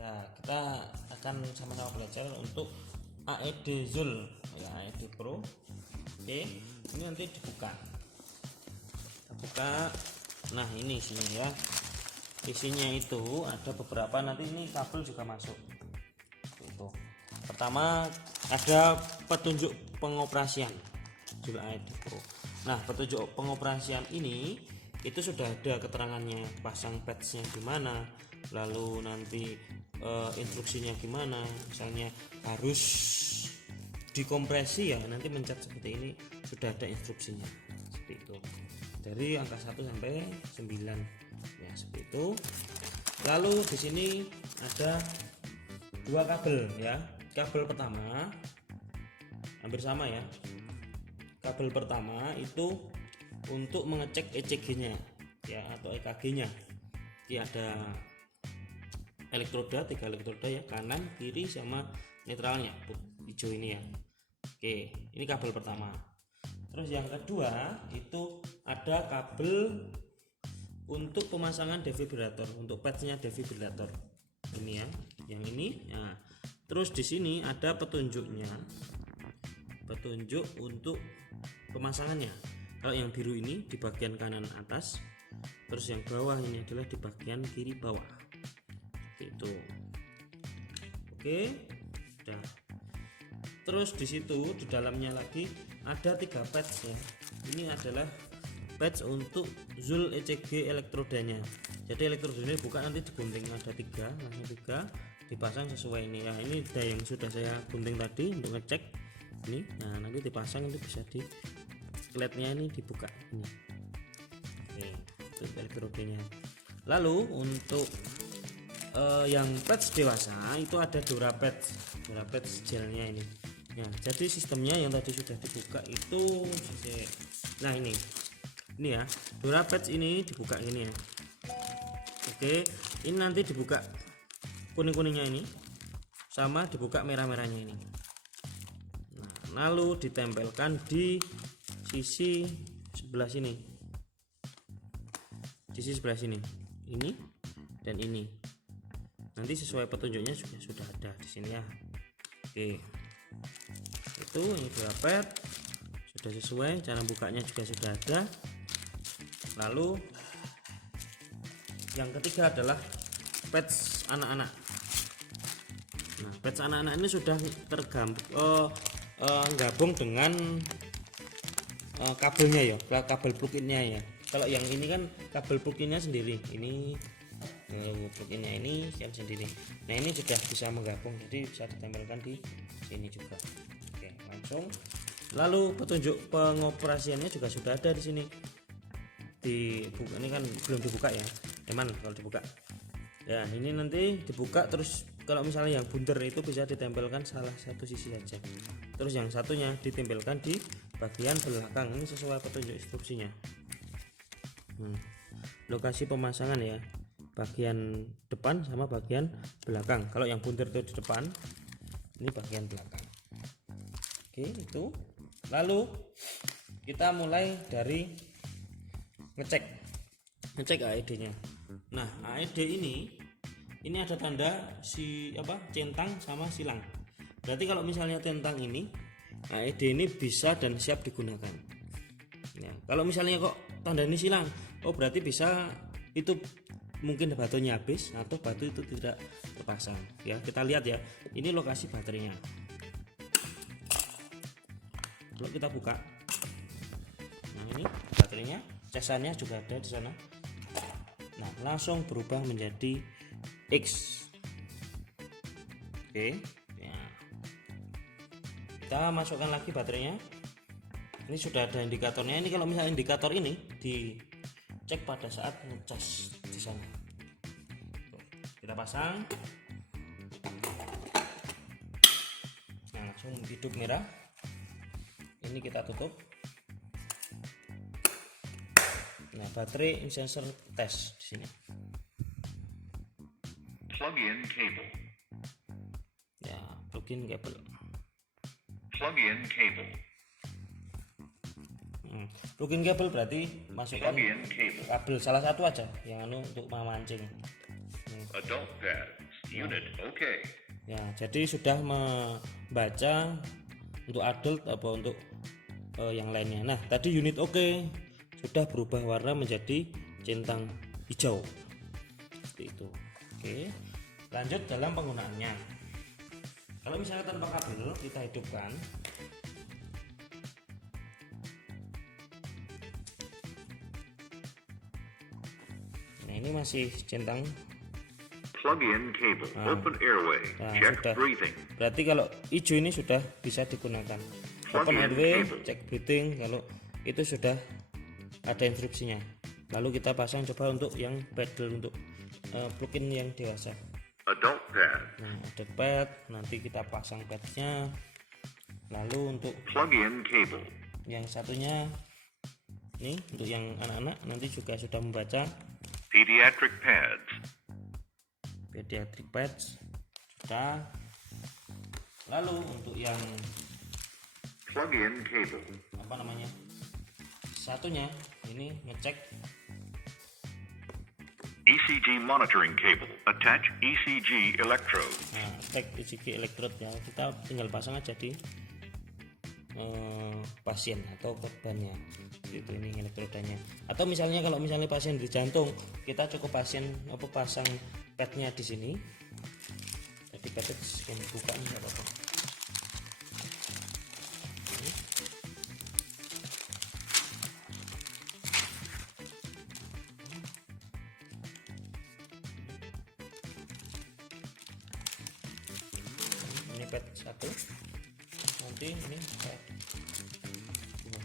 Ya, kita akan sama-sama belajar untuk AED Zul ya, AED Pro. Oke, ini nanti dibuka. Kita buka. Nah, ini isinya ya. Isinya itu ada beberapa, nanti ini kabel juga masuk. Itu. Pertama ada petunjuk pengoperasian Zul AED Pro. Nah, petunjuk pengoperasian ini itu sudah ada keterangannya, pasang patchnya gimana, lalu nanti instruksinya gimana, misalnya harus dikompresi ya, nanti mencet seperti ini, sudah ada instruksinya seperti itu, dari angka 1 sampai 9 ya, seperti itu. Lalu di sini ada dua kabel ya. Kabel pertama hampir sama ya. Kabel pertama itu untuk mengecek ECG-nya ya, atau EKG-nya. Ini ada elektroda, 3 elektroda ya, kanan, kiri, sama netralnya hijau ini ya. Oke, ini kabel pertama. Terus yang kedua itu ada kabel untuk pemasangan defibrilator, untuk patchnya defibrilator ini ya, yang ini. Nah, terus di sini ada petunjuknya, petunjuk untuk pemasangannya. Kalau yang biru ini di bagian kanan atas, terus yang bawah ini adalah di bagian kiri bawah. Itu. Oke, udah. Terus di situ di dalamnya lagi ada 3 patch ya. Ini adalah patch untuk Zul ECG elektrodanya. Jadi elektrodanya buka, nanti digunting, ada 3, langsung 3 dipasang sesuai ini ya. Ini ada yang sudah saya gunting tadi untuk ngecek ini. Nah, nanti dipasang, itu bisa di kletnya ini dibuka ini. Oke, itu elektrodanya. Lalu untuk yang patch dewasa itu ada Durapatch gelnya ini ya. Jadi sistemnya yang tadi sudah dibuka itu, nah ini ya, Durapatch ini dibuka ini ya. Oke, ini nanti dibuka kuning-kuningnya ini, sama dibuka merah-merahnya ini. Nah, lalu ditempelkan di sisi sebelah sini, sisi sebelah sini, ini dan ini. Nanti sesuai petunjuknya juga sudah ada di sini ya. Oke, itu ini Durapatch sudah sesuai, cara bukanya juga sudah ada. Lalu yang ketiga adalah patch anak-anak. Nah, patch anak-anak ini sudah tergabung dengan kabelnya ya, kabel plug-innya ya. Kalau yang ini kan kabel plug-innya sendiri, ini plug-innya ini yang sendiri. Nah, ini sudah bisa menggabung, jadi bisa ditempelkan di sini juga. Oke, langsung. Lalu petunjuk pengoperasiannya juga sudah ada di sini. Dibuka, ini kan belum dibuka ya, teman. Kalau dibuka ya, ini nanti dibuka, terus kalau misalnya yang bundar itu bisa ditempelkan salah satu sisi saja, terus yang satunya ditempelkan di bagian belakang. Ini sesuai petunjuk instruksinya. Lokasi pemasangan ya, bagian depan sama bagian belakang. Kalau yang bundar itu di depan, ini bagian belakang. Oke, itu. Lalu kita mulai dari ngecek AED-nya. Nah, AED ini ada tanda centang sama silang. Berarti kalau misalnya centang ini, AED ini bisa dan siap digunakan. Ya, kalau misalnya kok tanda ini silang, oh berarti bisa, itu mungkin batunya habis atau batu itu tidak terpasang ya. Kita lihat ya, ini lokasi baterainya. Kalau kita buka, nah ini baterainya, casannya juga ada di sana. Nah, langsung berubah menjadi X. Oke ya, kita masukkan lagi baterainya. Ini sudah ada indikatornya. Ini kalau misalnya indikator ini dicek pada saat ngecas di sana. Kita pasang. Nah, langsung hidup merah. Ini kita tutup. Nah, baterai sensor tes di sini. Plug-in cable. Ya, plug-in kabel. Plug-in cable. Plug-in kabel berarti masukkan Plug-in cable. kabel salah satu aja yang untuk memancing. Adult pads. Unit okay. Ya, jadi sudah membaca untuk adult apa untuk yang lainnya. Nah, tadi unit oke sudah berubah warna menjadi centang hijau. Seperti itu. Oke. Lanjut dalam penggunaannya. Kalau misalnya tanpa kabel kita hidupkan. Nah, ini masih centang. Plug in cable. Open airway. Nah, Check sudah. breathing. Berarti kalau hijau ini sudah bisa digunakan. Open airway, cek breathing, kalau itu sudah ada instruksinya. Lalu kita pasang coba untuk yang pedal untuk plug-in yang dewasa. Adult pad. Nah, ada pad, nanti kita pasang padnya. Lalu untuk Plug in cable. yang satunya nih untuk yang anak-anak nanti juga sudah membaca Pediatric pads. pediatric pads sudah. Lalu untuk yang Plug in cable. apa namanya satunya ini ngecek ECG monitoring cable. Attach ECG electrode. nah, cek ECG electrode ya, kita tinggal pasang aja di pasien atau korbannya itu, ini elektrodanya. Atau misalnya kalau misalnya pasien di jantung, kita cukup pasang padnya di sini. Jadi padnya scan buka nih, nggak apa-apa. Ini pad 1, nanti ini pad 2.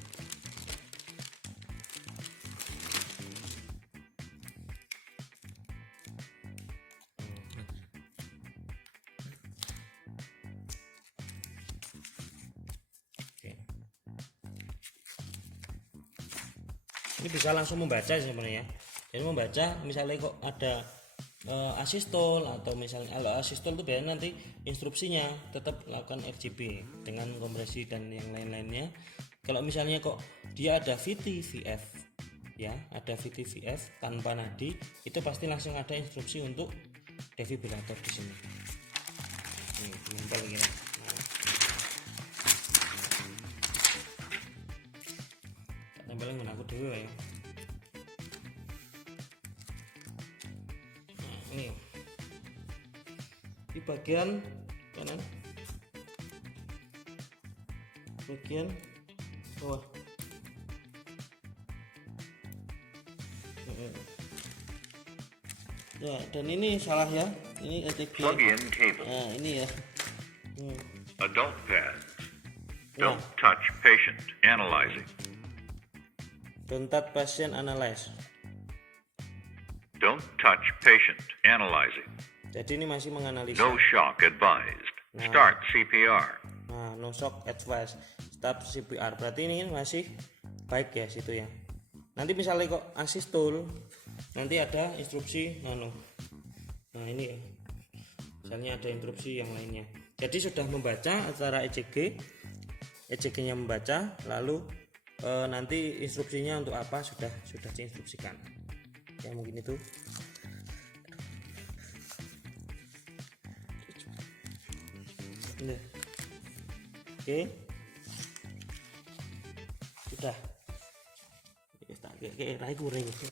Oke. Ini bisa langsung membaca sebenarnya. Jadi membaca misalnya kok ada asistol, atau misalnya kalau asistol itu biasanya nanti instruksinya tetap lakukan RGB dengan kompresi dan yang lain-lainnya. Kalau misalnya kok dia ada VT-VF ya, ada VT-VF tanpa nadi, itu pasti langsung ada instruksi untuk defibrilator di sini. Ini nempel gini. Nah, nempelnya nggunakan aku dulu ya. Ini di bagian kanan, bagian bawah. Ya, dan ini salah ya, ini ECG. Plug in cable. Nah, ini ya. Adult pads. Don't touch patient. Analyzing. Don't touch patient, analyze. Don't touch patient. Analyzing. Jadi ini masih menganalisa. No shock advised. Start CPR. Nah, no shock advice, start CPR. Berarti ini masih baik ya situ ya. Nanti misalnya kok asistol, nanti ada instruksi nano. Nah ini ya, misalnya ada instruksi yang lainnya. Jadi sudah membaca antara ECG-nya membaca, lalu nanti instruksinya untuk apa sudah diinstruksikan. Ya mungkin itu. Nah. Oke. Sudah. Kayak rai kuring.